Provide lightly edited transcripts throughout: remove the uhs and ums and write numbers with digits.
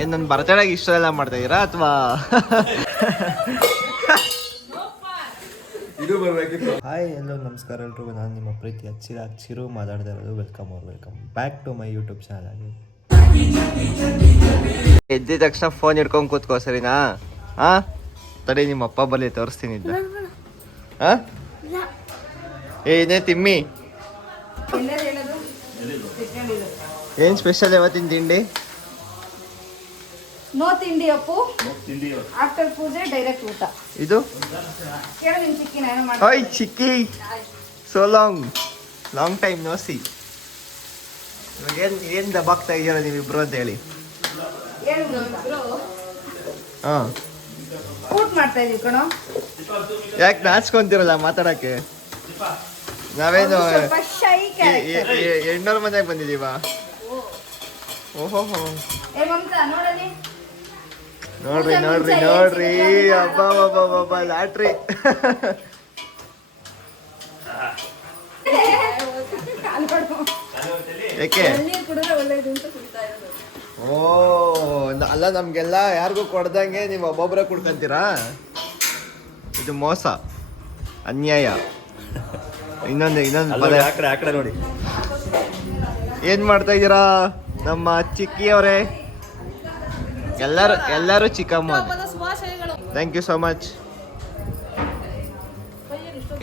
ಏನ್ ನನ್ನ ಬರ್ತಡೇಗೆ ಇಷ್ಟೆಲ್ಲ ಮಾಡ್ತಾ ಇದೀರಾ ಅಥವಾ ಹಾಯ್ ಎಲ್ಲೋ ನಮಸ್ಕಾರ ಎಲ್ರಿಗೂ. ನಾನು ನಿಮ್ಮ ಪ್ರೀತಿ ಚಿರು ಮಾತಾಡ್ತಾ ಇರೋದು. Welcome back to my YouTube channel. ಎದ್ದಿದ ತಕ್ಷಣ ಫೋನ್ ಹಿಡ್ಕೊಂಡು ಕೂತ್ಕೋ, ಸರಿನಾ? ತಡಿ, ನಿಮ್ಮ ಅಪ್ಪ ಬಲ್ಲಿ ತೋರಿಸ್ತೀನಿ ಇದ್ದ. ಏನೇ ತಿಮ್ಮಿ, ಏನ್ ಸ್ಪೆಷಲ್ ಇವತ್ತಿನ ತಿಂಡಿ? ನೋ ತಿಂಡಿ ಅಪ್ಪು. ಆಫ್ಟರ್ ಪೂಜೆ ಡೈರೆಕ್ಟ್ ಊಟ. ಇದು ಕೇಳು ನಿನ್ ಚಿಕ್ಕಿ ನಾನು ಮಾಡ್ತೀನಿ. ಹಾಯ್ ಚಿಕ್ಕಿ, so long time no see. ಏನ್ ದಬಾಕ್ತಾ ಇದೀರ ನೀವಿಬ್ರು ಅಂತ ಹೇಳಿ. ಊಟ ಮಾಡ್ತಾ ಇದೀವಿ ಕಣೋ. ಯಾಕೆ ನಾಚ್ಕೊಂತಿರಲ್ಲ ಮಾತಾಡಕ್ಕೆ? ನಾವೇನು ಹೆಣ್ಣೋರ್ ಮನೆಗೆ ಬಂದಿದೀವ? ಓಹೋ, ನೋಡ್ರಿ ಅಬ್ಬ ಲಾಟ್ರಿ. ಯಾಕೆ? ಓ ಅಲ್ಲ, ನಮ್ಗೆಲ್ಲ ಯಾರಿಗೂ ಕೊಡ್ದಂಗೆ ನೀವು ಒಬ್ಬೊಬ್ರೆ ಕುಡ್ಕಂತೀರಾ? ಇದು ಮೋಸ, ಅನ್ಯಾಯ. ಇನ್ನೊಂದು ಪದ ಆಕಡೆ ನೋಡಿ. ಏನ್ ಮಾಡ್ತಾ ಇದ್ದೀರಾ ನಮ್ಮ ಚಿಕ್ಕಿಯವರೇ? ಎಲ್ಲರೂ ಚಿಕ್ಕಮ್ಮ. Thank you so much.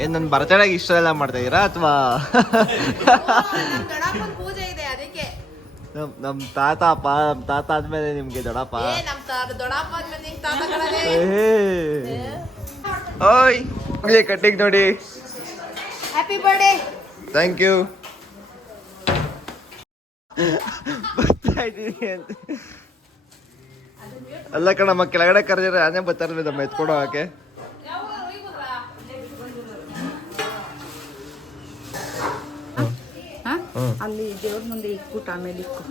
ಏನ್ ನನ್ನ ಬರ್ತಡೇಗೆ ಇಷ್ಟೆಲ್ಲ ಮಾಡ್ತಾ ಇದೀರಾ ಅಥವಾ ನಮ್ ತಾತ ಆದ್ಮೇಲೆ ನಿಮ್ಗೆ ದೊಡ್ಡಪ್ಪ? ಓಯ್ ಕಟ್ಟಿಂಗ್ ನೋಡಿ. Happy birthday. Thank you. ಬರ್ತಾ ಇದ್ದೀನಿ ಅಂತ ಅಲ್ಲ ಕಣಮ್ಮ, ಕೆಳಗಡೆ ಕರೆದಿರ ಆನೆ ಬರ್ತಾ ಇರ್ಲಿ ನಮ್ಮ ಎತ್ಕೊಡೋ ಹಾಕೆ. ಅಲ್ಲಿ ದೇವ್ರ ಮುಂದೆ ಇಕ್ಬಿಟ್ಟು ಆಮೇಲೆ ಇಕ್ಕು.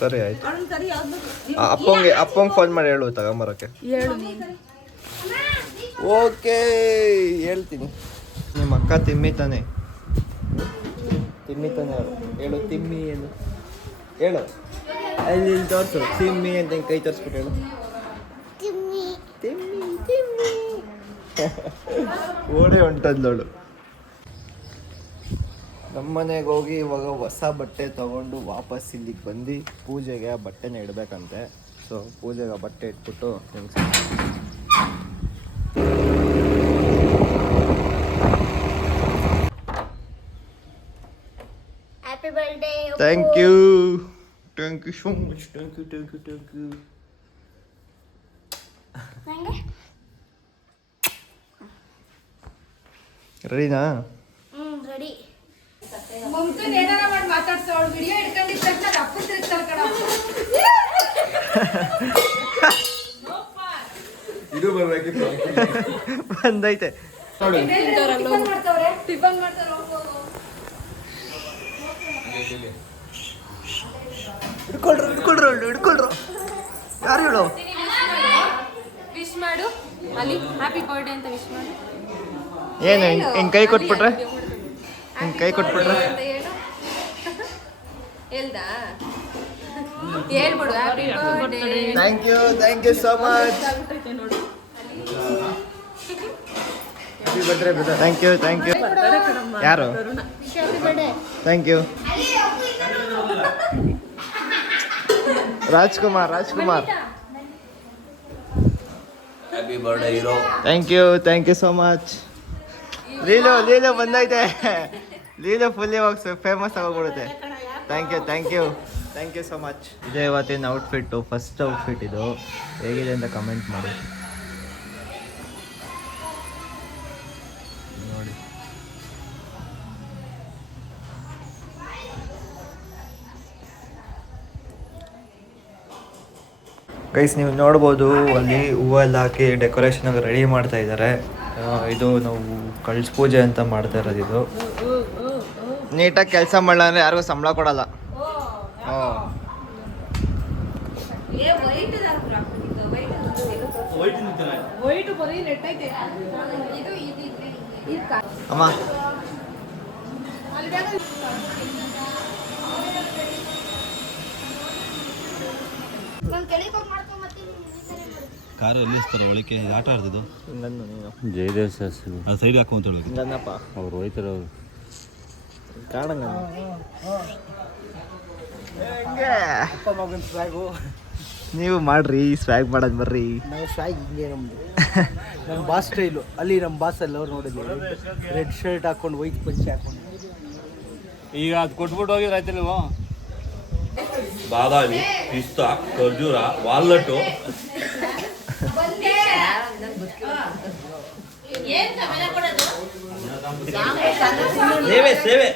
ಸರಿ ಆಯ್ತು. ಅಪ್ಪಂಗೆ ಫೋನ್ ಮಾಡಿ ಹೇಳು ತಗೊಂಬರಕ್ಕೆ. ಹೇಳು ನೀನು. ಓಕೆ, ಹೇಳ್ತೀನಿ. ನಿಮ್ಮ ಅಕ್ಕ ತಿಮ್ಮಿ ತಾನೆ ಅವಳು. ಹೇಳು ತಿಮ್ಮಿ ಏನು ಹೇಳು. ಅಲ್ಲಿ ತೋರಿಸು ತಿಮ್ಮಿ ಅಂತ ಕೈ ತೋರಿಸ್ಬಿಟ್ಟು ಹೇಳು. ತಿಮ್ಮಿ ಓಡೇ ಹೊಂಟದ್ಲವಳು. ನಮ್ಮನೆಗೆ ಹೋಗಿ ಇವಾಗ ಹೊಸ ಬಟ್ಟೆ ತಗೊಂಡು ವಾಪಸ್ ಇಲ್ಲಿಗೆ ಬಂದು ಪೂಜೆಗೆ ಆ ಬಟ್ಟೆನ ಇಡಬೇಕಂತೆ. ಸೊ ಪೂಜೆಗೆ ಆ ಬಟ್ಟೆ ಇಟ್ಬಿಟ್ಟು happy birthday. Thank you so much. Thank you. ರೆಡಿನಾ? ರೆಡಿ. ಮಮ್ತನ್ ಏನಾರ ಮಾಡಿ ಮಾತಾಡ್ಸೋ. ಅವಳು ವಿಡಿಯೋ ಇಟ್ಕೊಂಡಿದ್ದ ತಕ್ಷಣ ಅಪ್ಪು ತಿರುಗ್ತಾಳೆ ಕಣ. ಇದು ಬರ್ಬೇಕಿತ್ತು. ಬಂದೈತೆ ನೋಡಿ. ಟಿಫನ್ ಮಾಡ್ತಾರೆ. ಹಿಡ್ಕೊಳ್ರು. ಯಾರು ಹೇಳು? ವಿಶ್ ಮಾಡು ಅಲ್ಲಿ. ಹ್ಯಾಪಿ ಬರ್ಡೇ ಅಂತ ವಿಶ್ ಮಾಡು. ಏನು ಹಿಂಗೆ ಕೈ ಕೊಟ್ಬಿಟ್ರೆ? ಹೇಳ್ದಾ? ಹೇಳ್ಬಿಡು happy birthday. Thank you so much. Thank you. ಯಾರು? Thank you. Rajkumar. Happy birthday hero. Thank you so much. Leelu ಬಂದೈತೆ. ಲೀಲು ಫುಲ್ ಇವಾಗ ಫೇಮಸ್ ಆಗೋಗ್ಬಿಡುತ್ತೆ. Thank you so much. ಇದೇ ಇವತ್ತಿನ ಔಟ್ಫಿಟ್ಟು, ಫಸ್ಟ್ ಔಟ್ಫಿಟ್ ಇದು. ಹೇಗಿದೆ ಅಂತ ಕಮೆಂಟ್ ಮಾಡಿ ನೋಡಿ. ಗೈಸ್, ನೀವು ನೋಡ್ಬೋದು ಅಲ್ಲಿ ಹೂವೆಲ್ಲ ಹಾಕಿ ಡೆಕೋರೇಷನ್ ರೆಡಿ ಮಾಡ್ತಾ ಇದ್ದಾರೆ. ಇದು ನಾವು ಕಳ್ಸ ಪೂಜೆ ಅಂತ ಮಾಡ್ತಾ ಇರೋದು. ಇದು ನೀಟಾಗಿ ಕೆಲಸ ಮಾಡಲ್ಲ ಅಂದರೆ ಯಾರಿಗೂ ಸಂಬಳ ಕೊಡಲ್ಲ. ಅಮ್ಮ ನಾನು ಕೆಳಗೆ ಹೋಗಿ ಮಾಡ್ಕೊಂಬತ್ತೀನಿ ಈ ಥರ ಮಾಡು. ಕಾರು ಎಲ್ಲಿ ಇಸ್ತಾರೆ ಒಳಕ್ಕೆ ಆಟ ಆಡ್ತಿದ್ದು ಹಿಂಗನ್ನು ನೀನು ಜಯದೇವ್ ಶಾಸ್ತ್ರಿ ಅದು ಸೈಡ್ ಹಾಕೊಂತ ಹೇಳಿ ಹಿಂಗನ್ನಪ್ಪ ಅವ್ರು ಹೋಯ್ತಾರೆ ಅವರು ಕಾಣಂಗ ಅಪ್ಪ ಮಗನ ಸ್ವ್ಯಾಗು. ನೀವು ಮಾಡ್ರಿ ಸ್ವ್ಯಾಗ್ ಮಾಡೋದು ಬರ್ರಿ. ನಾವು ಸ್ವ್ಯಾಗ್ ಹಿಂಗೆ ನಮ್ಮದು ನಮ್ಮ ಬಾಸ್ ಸ್ಟೈಲು. ಅಲ್ಲಿ ನಮ್ಮ ಬಾಸ್ ಎಲ್ಲ ಅವ್ರು ನೋಡಿದ್ವಿ ರೆಡ್ ಶರ್ಟ್ ಹಾಕೊಂಡು ವೈಟ್ ಪಂಚೆ ಹಾಕೊಂಡು. ಈಗ ಅದು ಕೊಟ್ಬಿಟ್ಟು ಹೋಗಿದ್ರೆ ಆಯ್ತು ನೀವು ಬಾದಾಮಿ ಪಿಸ್ತಾ ಖರ್ಜೂರ ವಾಲ್ನಟ್ಟು ಸೇವೆ ಸೇವೆ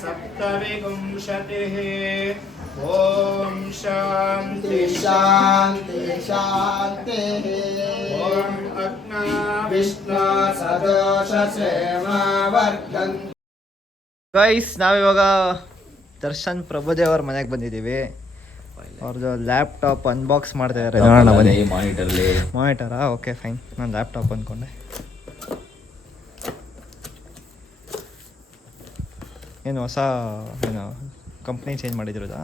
सप्तविंशतिः ॐ शान्ति शान्ति शान्तिः ॐ अग्ना विष्णु सदोष सेवावर्धन्. ಗೈಸ್ ನಾವಿವಾಗ ದರ್ಶನ್ ಪ್ರಭುದೇವ್ ಮನೆಗೆ ಬಂದಿದ್ದೀವಿ. ಅವ್ರದ್ದು ಲ್ಯಾಪ್ಟಾಪ್ ಅನ್ಬಾಕ್ಸ್ ಮಾಡ್ತಾ ಇದ್ದಾರೆ. ನೋಡೋಣ ಬನ್ನಿ. ಮಾನಿಟರಾ? Okay fine. ನಾನು ಲ್ಯಾಪ್ಟಾಪ್ ಅಂದ್ಕೊಂಡೆ. ಏನು ಹೊಸ ಏನು ಕಂಪ್ನಿ ಚೇಂಜ್ ಮಾಡಿದಿರೋದಾ?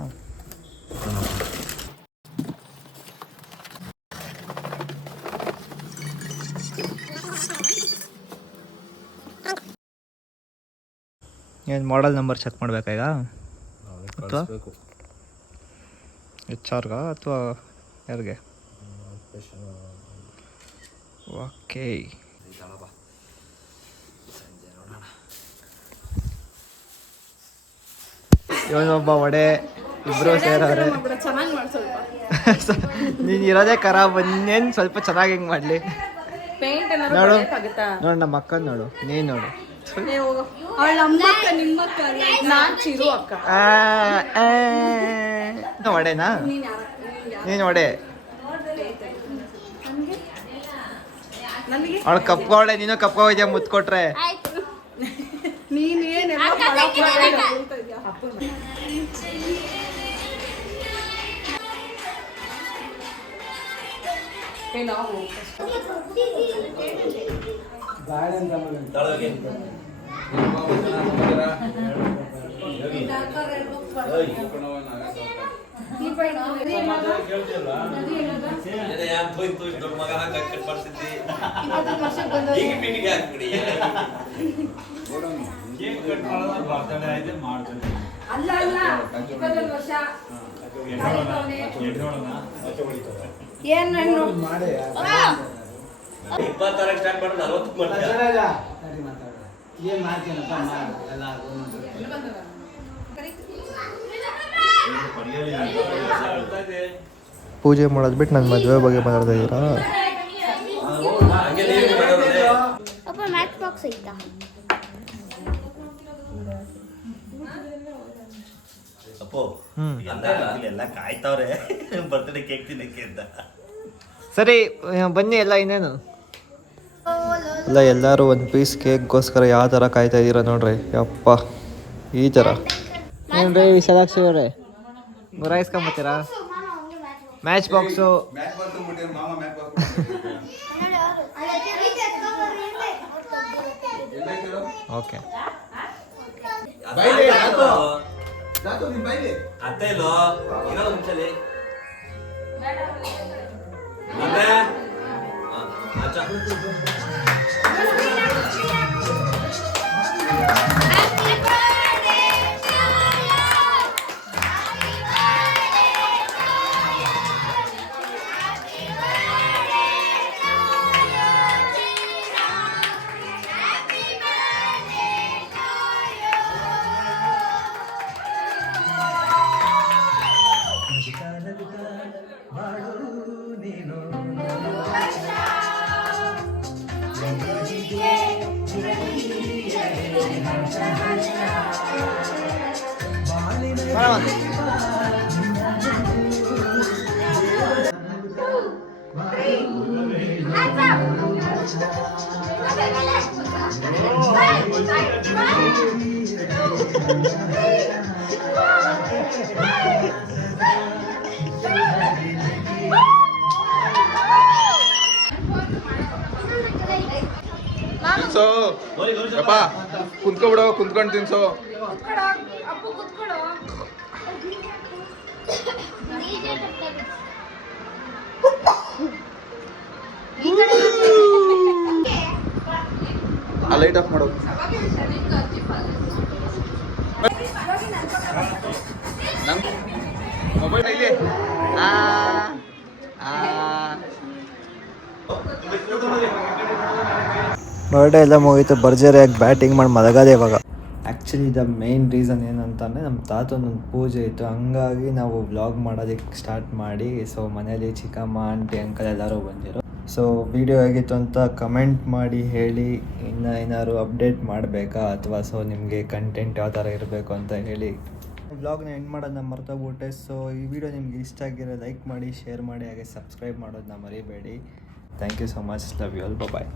ಏನು ಮಾಡೆಲ್ ನಂಬರ್ ಚೆಕ್ ಮಾಡಬೇಕಾ ಈಗ? ಅಥವಾ HR ಅಥವಾ ಯಾರಿಗೆ? ಓಕೆ. ಇವನೊಬ್ಬ ಒಡೆ ಇಬ್ರು ಸೇರವ್ರೆ. ನೀನು ಇರೋದೇ ಖರಾಬ್. ಇನ್ನೇನು ಸ್ವಲ್ಪ ಚೆನ್ನಾಗಿ ಹೆಂಗೆ ಮಾಡಲಿ ನೋಡು. ನೋಡು ನಮ್ಮ ಅಕ್ಕನ ನೋಡು, ನೀನು ನೋಡು. ಒಡೆನಾ ನೀನು ಒಡೆ. ಅವಳು ಕಪ್ಕೊಂಡೆ, ನೀನು ಕಪ್ಕೊಂಡೆ ಮುತ್ಕೊಟ್ರೆ. ದೊಡ್ಡ ಮಗನ ಕಟ್ ಮಾಡ್ಸಿದ್ದಿ ಈಗ ಮೀಟಿಂಗ್ ಹಾಕ್ಬಿಡಿ. ಅಲ್ಲ ಅಲ್ಲ 21 ವರ್ಷ ಏನ್ ನಾನು 26 ಸ್ಟಾರ್ಟ್ ಮಾಡೋದು 40 ಮಾಡ್ತಾರೆ. ಏನು ಮಾಡ್ತೀನಪ್ಪ ಎಲ್ಲ ಪೂಜೆ ಮಾಡೋದು ಬಿಟ್ಟು ನನ್ನ ಮದುವೆ ಬಗ್ಗೆ ಮಾತಾಡ್ತಾ ಇದ್ದೀರಾ? ಅಪ್ಪ ಮ್ಯಾಚ್ ಬಾಕ್ಸ್ ಐತಾ? ಅಪ್ಪೋ ಎಲ್ಲ ಕಾಯ್ತಾವ್ರೆ ಬರ್ತ್ಡೇ ಕೇಕ್ ತಿನ್ನಕ್ಕೆ ಅಂತ. ಸರಿ ಬನ್ನಿ ಎಲ್ಲ. ಇನ್ನೇನು ಎಲ್ಲ ಎಲ್ಲರೂ ಒಂದು ಪೀಸ್ ಕೇಕ್ಗೋಸ್ಕರ ಯಾವ ಥರ ಕಾಯ್ತಾ ಇದ್ದೀರಾ ನೋಡ್ರಿ. ಯಪ್ಪ ಈ ಥರ ಏನ್ರಿ ವಿಶಾಲಾಕ್ಷಿ ಅವರೇ ಗುರಾಯಿಸ್ಕೊಂಬತ್ತೀರಾ? Match box okay. ಅತ್ತೆ ಇಲ್ಲೋ ಇರೋ ಮುಂಚೆಲಿ ತಿನ್ಸೋ ಅಪ್ಪ ಕುಂತ್ಕೊಬಿಡು ಕುಂತ್ಕೊಂಡು ತಿನ್ಸೋ ಅಪ್ಪು ಕುತ್ಕೊಡು. ಆ ಲೈಟ್ ಆಫ್ ಮಾಡು ನಂಗೆ ಮೊಬೈಲ್ ಇಲ್ಲಿ ಬರ್ಡೇ ಎಲ್ಲ ಮುಗೀತು, ಭರ್ಜರಿಯಾಗಿ ಬ್ಯಾಟಿಂಗ್ ಮಾಡಿ ಮಲಗೋದೆ ಇವಾಗ. ಆ್ಯಕ್ಚುಲಿ ದ ಮೇನ್ ರೀಸನ್ ಏನಂತಂದರೆ ನಮ್ಮ ತಾತನೊಂದು ಪೂಜೆ ಇತ್ತು, ಹಂಗಾಗಿ ನಾವು ವ್ಲಾಗ್ ಮಾಡೋದಕ್ಕೆ ಸ್ಟಾರ್ಟ್ ಮಾಡಿ. ಸೊ ಮನೇಲಿ ಚಿಕ್ಕಮ್ಮ ಆಂಟಿ ಅಂಕಲ್ ಎಲ್ಲರೂ ಬಂದಿರು. ಸೊ ವಿಡಿಯೋ ಹೇಗಿತ್ತು ಅಂತ ಕಮೆಂಟ್ ಮಾಡಿ ಹೇಳಿ. ಇನ್ನು ಏನಾದ್ರು ಅಪ್ಡೇಟ್ ಮಾಡಬೇಕಾ ಅಥವಾ ಸೊ ನಿಮಗೆ ಕಂಟೆಂಟ್ ಯಾವ ಥರ ಇರಬೇಕು ಅಂತ ಹೇಳಿ. ವ್ಲಾಗ್ನ ಎಂಡ್ ಮಾಡೋದನ್ನ ಮರ್ತೋಗ್ಬಿಟ್ಟೆ. ಸೊ ಈ ವಿಡಿಯೋ ನಿಮ್ಗೆ ಇಷ್ಟ ಆಗಿರೋ ಲೈಕ್ ಮಾಡಿ, ಶೇರ್ ಮಾಡಿ, ಹಾಗೆ ಸಬ್ಸ್ಕ್ರೈಬ್ ಮಾಡೋದನ್ನ ಮರಿಬೇಡಿ. Thank you so much. Love you all. Bye.